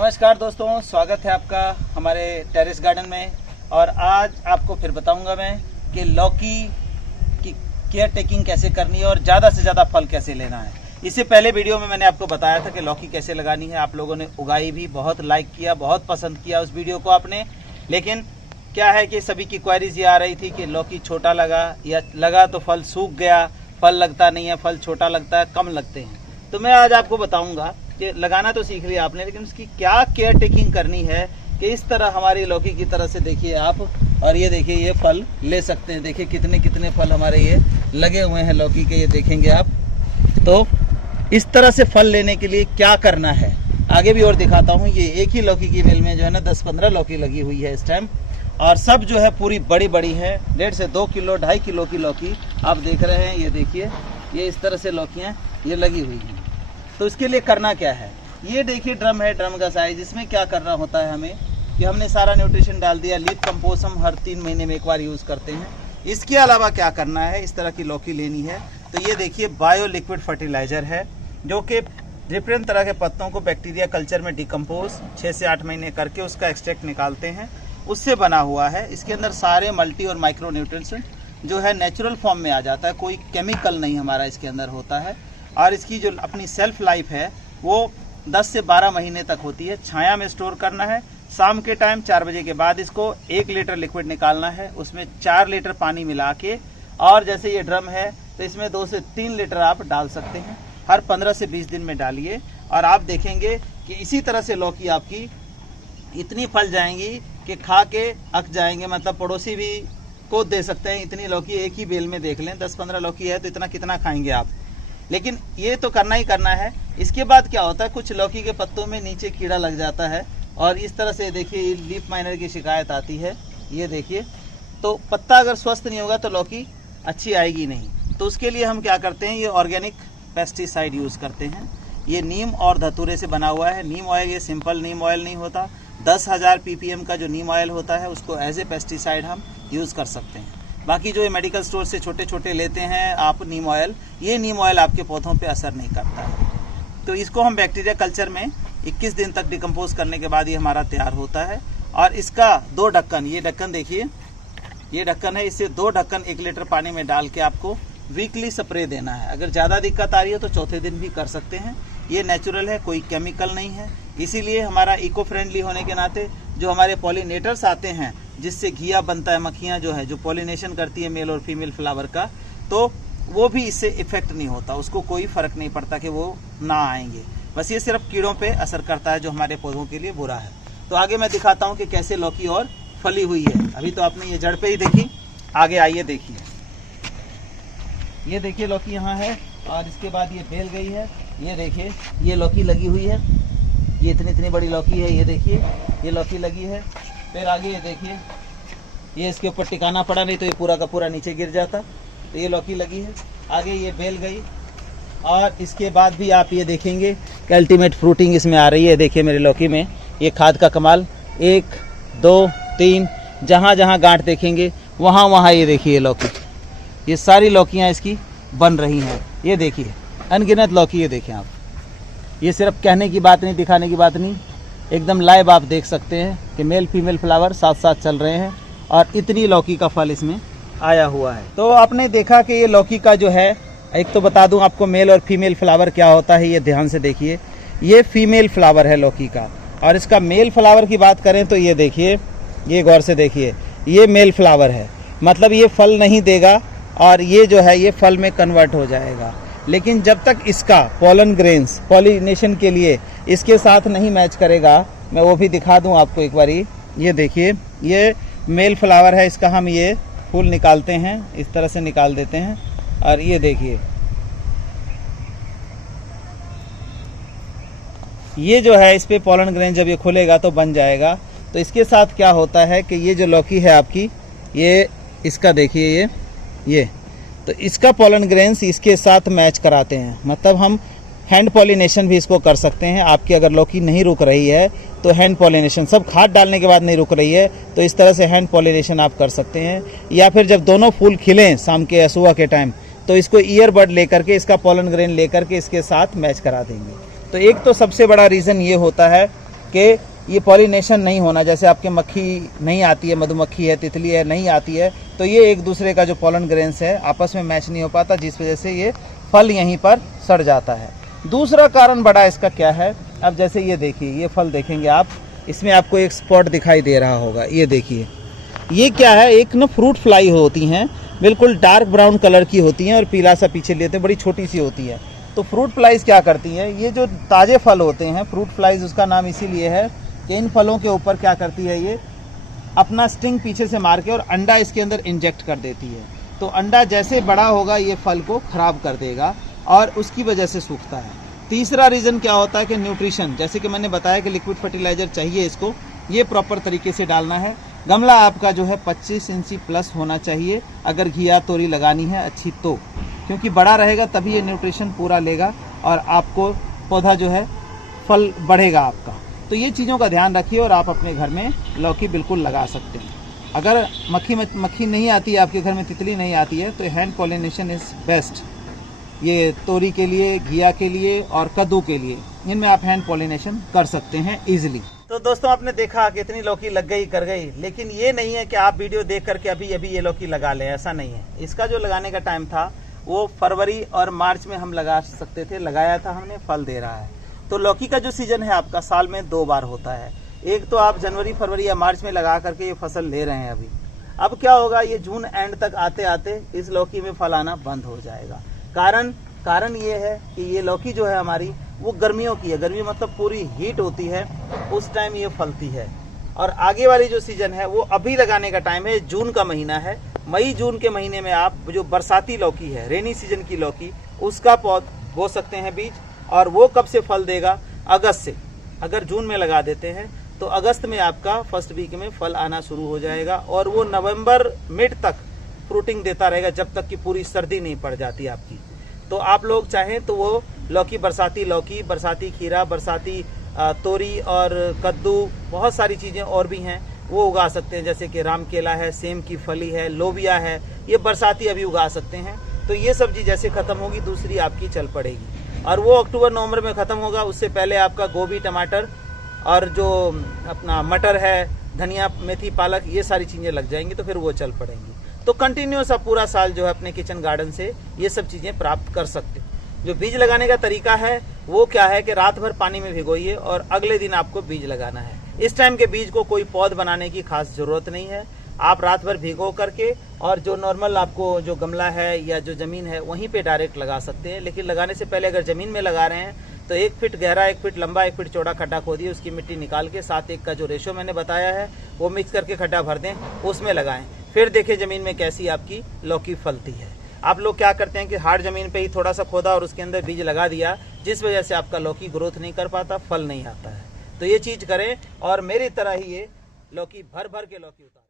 नमस्कार दोस्तों, स्वागत है आपका हमारे टेरेस गार्डन में। और आज आपको फिर बताऊंगा मैं कि लौकी की केयर टेकिंग कैसे करनी है और ज़्यादा से ज़्यादा फल कैसे लेना है। इससे पहले वीडियो में मैंने आपको बताया था कि लौकी कैसे लगानी है। आप लोगों ने उगाई भी, बहुत लाइक किया, बहुत पसंद किया उस वीडियो को आपने। लेकिन क्या है कि सभी की क्वेरीज ये आ रही थी कि लौकी छोटा लगा या लगा तो फल सूख गया, फल लगता नहीं है, फल छोटा लगता है, कम लगते हैं। तो मैं आज आपको बताऊंगा कि लगाना तो सीख लिया आपने, लेकिन उसकी क्या केयर टेकिंग करनी है कि इस तरह हमारी लौकी की तरह से देखिए आप, और ये देखिए ये फल ले सकते हैं। देखिए कितने कितने फल हमारे ये लगे हुए हैं लौकी के, ये देखेंगे आप। तो इस तरह से फल लेने के लिए क्या करना है आगे भी और दिखाता हूँ। ये एक ही लौकी की बेल में जो है ना 10-15 लौकी लगी हुई है इस टाइम, और सब जो है पूरी बड़ी बड़ी है। 1.5 से 2 किलो 2.5 किलो की लौकी आप देख रहे हैं। ये देखिए ये इस तरह से लौकियाँ ये लगी हुई हैं। तो इसके लिए करना क्या है, ये देखिए ड्रम है, ड्रम का साइज। इसमें क्या करना होता है हमें कि हमने सारा न्यूट्रिशन डाल दिया। लीफ कंपोस्ट हम हर 3 महीने में एक बार यूज़ करते हैं। इसके अलावा क्या करना है, इस तरह की लौकी लेनी है तो ये देखिए बायो लिक्विड फर्टिलाइज़र है, जो कि डिफरेंट तरह के पत्तों को बैक्टीरिया कल्चर में डिकम्पोज 6 से 8 महीने करके उसका एक्सट्रैक्ट निकालते हैं, उससे बना हुआ है। इसके अंदर सारे मल्टी और माइक्रो न्यूट्रिएंट्स जो है नेचुरल फॉर्म में आ जाता है, कोई केमिकल नहीं हमारा इसके अंदर होता है। और इसकी जो अपनी सेल्फ लाइफ है वो 10 से 12 महीने तक होती है। छाया में स्टोर करना है। शाम के टाइम 4 बजे के बाद इसको 1 लीटर लिक्विड निकालना है, उसमें 4 लीटर पानी मिला के, और जैसे ये ड्रम है तो इसमें 2 से 3 लीटर आप डाल सकते हैं। हर 15 से 20 दिन में डालिए और आप देखेंगे कि इसी तरह से लौकी आपकी इतनी फल जाएंगी कि खा के अक जाएंगे। मतलब पड़ोसी भी को दे सकते हैं। इतनी लौकी एक ही बेल में देख लें, 10-15 लौकी है तो इतना कितना खाएंगे आप। लेकिन ये तो करना ही करना है। इसके बाद क्या होता है, कुछ लौकी के पत्तों में नीचे कीड़ा लग जाता है और इस तरह से देखिए लीफ माइनर की शिकायत आती है। ये देखिए, तो पत्ता अगर स्वस्थ नहीं होगा तो लौकी अच्छी आएगी नहीं। तो उसके लिए हम क्या करते हैं, ये ऑर्गेनिक पेस्टिसाइड यूज़ करते हैं। ये नीम और धतूरे से बना हुआ है। नीम ऑयल ये सिंपल नीम ऑयल नहीं होता, 10,000 ppm का जो नीम ऑयल होता है उसको एज ए पेस्टिसाइड हम यूज़ कर सकते हैं। बाकी जो ये मेडिकल स्टोर से छोटे छोटे लेते हैं आप नीम ऑयल, ये नीम ऑयल आपके पौधों पे असर नहीं करता है। तो इसको हम बैक्टीरिया कल्चर में 21 दिन तक डिकम्पोज करने के बाद ये हमारा तैयार होता है। और इसका 2 ढक्कन, ये ढक्कन देखिए, ये ढक्कन है, इससे 2 ढक्कन 1 लीटर पानी में डाल के आपको वीकली स्प्रे देना है। अगर ज़्यादा दिक्कत आ रही है तो चौथे दिन भी कर सकते हैं। ये नेचुरल है, कोई केमिकल नहीं है। इसीलिए हमारा इको फ्रेंडली होने के नाते जो हमारे पॉलिनेटर्स आते हैं, जिससे घिया बनता है, मक्खियाँ जो है जो पॉलिनेशन करती है मेल और फीमेल फ्लावर का, तो वो भी इससे इफेक्ट नहीं होता, उसको कोई फर्क नहीं पड़ता कि वो ना आएंगे। बस ये सिर्फ कीड़ों पे असर करता है जो हमारे पौधों के लिए बुरा है। तो आगे मैं दिखाता हूँ कि कैसे लौकी और फली हुई है। अभी तो आपने ये जड़ पे ही देखी, आगे आइए देखिए। ये देखिए लौकी यहाँ है और इसके बाद ये बेल गई है। ये देखिए ये लौकी लगी हुई है, ये इतनी बड़ी लौकी है। ये देखिए ये लौकी लगी है। फिर आगे ये देखिए, ये इसके ऊपर टिकाना पड़ा, नहीं तो ये पूरा का पूरा नीचे गिर जाता। तो ये लौकी लगी है, आगे ये बेल गई। और इसके बाद भी आप ये देखेंगे कि अल्टीमेट फ्रूटिंग इसमें आ रही है। देखिए मेरी लौकी में ये खाद का कमाल, 1 2 3 जहाँ जहाँ गांठ देखेंगे वहाँ वहाँ ये देखिए लौकी, ये सारी लौकियाँ इसकी बन रही हैं। ये देखिए अनगिनत लौकी, ये देखें आप। ये सिर्फ कहने की बात नहीं, दिखाने की बात नहीं, एकदम लाइव आप देख सकते हैं कि मेल फीमेल फ्लावर साथ साथ चल रहे हैं और इतनी लौकी का फल इसमें आया हुआ है। तो आपने देखा कि ये लौकी का जो है, एक तो बता दूं आपको मेल और फीमेल फ्लावर क्या होता है, ये ध्यान से देखिए। ये फीमेल फ्लावर है लौकी का, और इसका मेल फ्लावर की बात करें तो ये देखिए, ये गौर से देखिए, ये मेल फ्लावर है। मतलब ये फल नहीं देगा और ये जो है ये फल में कन्वर्ट हो जाएगा। लेकिन जब तक इसका पोलन ग्रेन्स पॉलिनेशन के लिए इसके साथ नहीं मैच करेगा, मैं वो भी दिखा दूं आपको एक बारी। ये देखिए ये मेल फ्लावर है, इसका हम ये फूल निकालते हैं, इस तरह से निकाल देते हैं। और ये देखिए ये जो है इस पे पोलन ग्रेन जब ये खुलेगा तो बन जाएगा। तो इसके साथ क्या होता है कि ये जो लौकी है आपकी, ये इसका देखिए ये तो इसका पोलन ग्रेन्स इसके साथ मैच कराते हैं। मतलब हम हैंड पॉलिनेशन भी इसको कर सकते हैं। आपकी अगर लौकी नहीं रुक रही है तो हैंड पॉलिनेशन, सब खाद डालने के बाद नहीं रुक रही है तो इस तरह से हैंड पॉलिनेशन आप कर सकते हैं। या फिर जब दोनों फूल खिलें शाम के या सुबह के टाइम, तो इसको ईयरबड लेकर के, इसका पोलन ग्रेन लेकर के इसके साथ मैच करा देंगे। तो एक तो सबसे बड़ा रीज़न ये होता है कि ये पॉलिनेशन नहीं होना, जैसे आपके मक्खी नहीं आती है, मधुमक्खी है, तितली है, नहीं आती है, तो ये एक दूसरे का जो पॉलन ग्रेन्स है आपस में मैच नहीं हो पाता, जिस वजह से ये फल यहीं पर सड़ जाता है। दूसरा कारण बड़ा इसका क्या है, अब जैसे ये देखिए, ये फल देखेंगे आप, इसमें आपको एक स्पॉट दिखाई दे रहा होगा, ये देखिए, ये क्या है, एक ना फ्रूट फ्लाई होती हैं, बिल्कुल डार्क ब्राउन कलर की होती हैं और पीला सा पीछे लेते हैं, बड़ी छोटी सी होती है। तो फ्रूट फ्लाइज क्या करती हैं, ये जो ताज़े फल होते हैं, फ्रूट फ्लाइज उसका नाम इसीलिए है कि इन फलों के ऊपर क्या करती है, ये अपना स्टिंग पीछे से मार के और अंडा इसके अंदर इंजेक्ट कर देती है। तो अंडा जैसे बड़ा होगा ये फल को ख़राब कर देगा और उसकी वजह से सूखता है। तीसरा रीज़न क्या होता है कि न्यूट्रिशन, जैसे कि मैंने बताया कि लिक्विड फर्टिलाइज़र चाहिए इसको, ये प्रॉपर तरीके से डालना है। गमला आपका जो है 25 इंची प्लस होना चाहिए अगर घिया तोरी लगानी है अच्छी तो, क्योंकि बड़ा रहेगा तभी ये न्यूट्रिशन पूरा लेगा और आपको पौधा जो है फल बढ़ेगा आपका। तो ये चीज़ों का ध्यान रखिए और आप अपने घर में लौकी बिल्कुल लगा सकते हैं। अगर मक्खी नहीं आती है आपके घर में, तितली नहीं आती है, तो हैंड पॉलिनेशन इज़ बेस्ट। ये तोरी के लिए, घिया के लिए और कद्दू के लिए, इनमें आप हैंड पॉलिनेशन कर सकते हैं इजीली। तो दोस्तों आपने देखा कितनी लौकी लग गई कर गई, लेकिन ये नहीं है कि आप वीडियो देख करके अभी अभी ये लौकी लगा लें, ऐसा नहीं है। इसका जो लगाने का टाइम था वो फरवरी और मार्च में हम लगा सकते थे, लगाया था हमने, फल दे रहा है। तो लौकी का जो सीजन है आपका साल में 2 बार होता है। एक तो आप जनवरी फरवरी या मार्च में लगा करके ये फसल ले रहे हैं अभी। अब क्या होगा, ये जून एंड तक आते आते इस लौकी में फल आना बंद हो जाएगा। कारण ये है कि ये लौकी जो है हमारी वो गर्मियों की है, गर्मी मतलब पूरी हीट होती है, उस टाइम ये फलती है। और आगे वाली जो सीजन है वो अभी लगाने का टाइम है, जून का महीना है। मई जून के महीने में आप जो बरसाती लौकी है, रेनी सीजन की लौकी, उसका पौध बो सकते हैं बीज। और वो कब से फल देगा, अगस्त से। अगर जून में लगा देते हैं तो अगस्त में आपका फर्स्ट वीक में फल आना शुरू हो जाएगा और वो नवंबर मिड तक फ्रूटिंग देता रहेगा, जब तक कि पूरी सर्दी नहीं पड़ जाती आपकी। तो आप लोग चाहें तो वो लौकी, बरसाती खीरा, बरसाती तोरी और कद्दू, बहुत सारी चीज़ें और भी हैं वो उगा सकते हैं, जैसे कि राम केला है, सेम की फली है, लोबिया है, ये बरसाती अभी उगा सकते हैं। तो ये सब्जी जैसे ख़त्म होगी दूसरी आपकी चल पड़ेगी और वो अक्टूबर नवंबर में ख़त्म होगा। उससे पहले आपका गोभी, टमाटर और जो अपना मटर है, धनिया, मेथी, पालक, ये सारी चीज़ें लग जाएंगी, तो फिर वो चल पड़ेंगी। तो कंटिन्यूस आप पूरा साल जो है अपने किचन गार्डन से ये सब चीज़ें प्राप्त कर सकते हैं। जो बीज लगाने का तरीका है वो क्या है कि रात भर पानी में भिगोइए और अगले दिन आपको बीज लगाना है। इस टाइम के बीज को कोई पौध बनाने की खास ज़रूरत नहीं है, आप रात भर भिगो करके और जो नॉर्मल आपको जो गमला है या जो ज़मीन है वहीं पे डायरेक्ट लगा सकते हैं। लेकिन लगाने से पहले अगर ज़मीन में लगा रहे हैं तो 1 फीट गहरा, 1 फीट लंबा, 1 फीट चौड़ा खड्डा खोदिए, उसकी मिट्टी निकाल के 7:1 का जो रेशो मैंने बताया है वो मिक्स करके खड्डा भर दें, उसमें लगाएं। फिर देखें ज़मीन में कैसी आपकी लौकी फलती है। आप लोग क्या करते हैं कि हार्ड ज़मीन पे ही थोड़ा सा खोदा और उसके अंदर बीज लगा दिया, जिस वजह से आपका लौकी ग्रोथ नहीं कर पाता, फल नहीं आता है। तो ये चीज़ करें और मेरी तरह ही ये लौकी भर भर के लौकी उतारें।